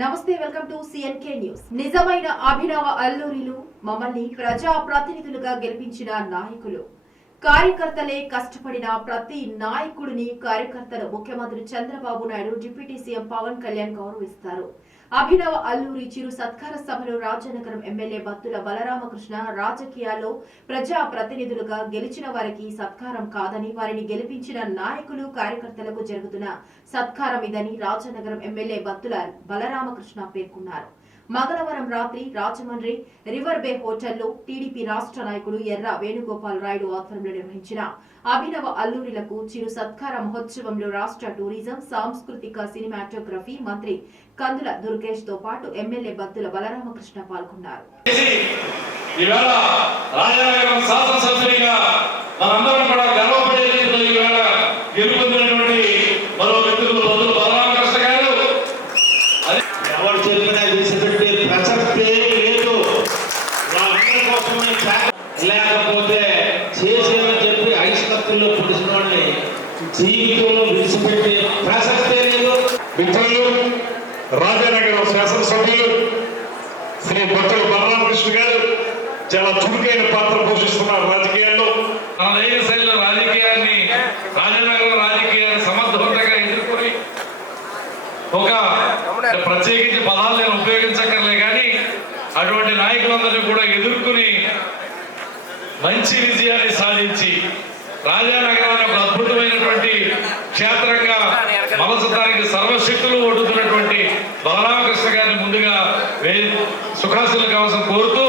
నమస్తే welcome to CNK news నిజమైన అభినవ అల్లూరిలు మమ్మల్ని ప్రజా ప్రతినిధులుగా గెలిపించిన నాయకులు. కార్యకర్తలే కష్టపడిన ప్రతి నాయకుడిని కార్యకర్తలు ముఖ్యమంత్రి చంద్రబాబు నాయుడు డిప్యూటీ సీఎం పవన్ కళ్యాణ్ గౌరవిస్తారు. అభినవ అల్లూరి చిరు సత్కార సభలో రాజనగరం ఎమ్మెల్యే బత్తుల బలరామకృష్ణ రాజకీయాల్లో ప్రజా ప్రతినిధులుగా గెలిచిన వారికి సత్కారం కాదని వారిని గెలిపించిన నాయకులు కార్యకర్తలకు జరుగుతున్న సత్కారం ఇదని రాజనగరం ఎమ్మెల్యే బత్తుల బలరామకృష్ణ పేర్కొన్నారు. మంగళవారం రాత్రి రాజమండ్రి రివర్ బే హోటల్లో టీడీపీ రాష్ట్ర నాయకుడు ఎర్ర వేణుగోపాల్ రాయుడు ఆధ్వర్యంలో నిర్వహించిన అభినవ అల్లూరిలకు చిరు సత్కార మహోత్సవంలో రాష్ట్ర టూరిజం సాంస్కృతిక సినిమాటోగ్రఫీ మంత్రి కందుల దుర్గేష్తో పాటు ఎమ్మెల్యే బత్తుల బలరామకృష్ణ పాల్గొన్నారు. త్యాగం. లేకపోతే చేసేమని చెప్పి ఐశ్వర్యంలో పుట్టిన వాళ్ళని జీవితంలో విడిచిపెట్టే ప్రసక్తే లేదు మిత్రులు రాజానగరం శాసనసభ్యులు శ్రీ భక్తుల బలరామకృష్ణ గారు చాలా చురుకైన పాత్ర పోషిస్తున్నారు రాజకీయాల్లో తనదైన శైలిలో రాజకీయాన్ని రాజనగరం రాజకీయాన్ని సమర్థవంతంగా ఎదుర్కొని ఒక ప్రత్యేకించి పదాలు నేను ఉపయోగించక్కర్లే కానీ అటువంటి నాయకులందరినీ కూడా ఎదుర్కొని మంచి విజయాన్ని సాధించి రాజానగరాన్ని ఒక అద్భుతమైనటువంటి క్షేత్రంగా మలసతానికి సర్వశక్తులు ఒడుతున్నటువంటి బలరామకృష్ణ గారిని ముందుగా వే- సుఖాసులు కావాల్సిన కోరుతూ